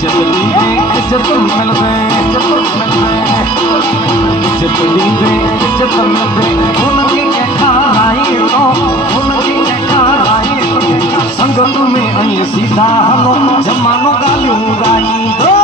इज्जत दीवे इज्जत मिलवे इज्जत दीवे इज्जत मिलवे उनकी क्या खाई लो उनकी क्या खाई संगत में आई सीधा हलो जमानो गालियों गाई दो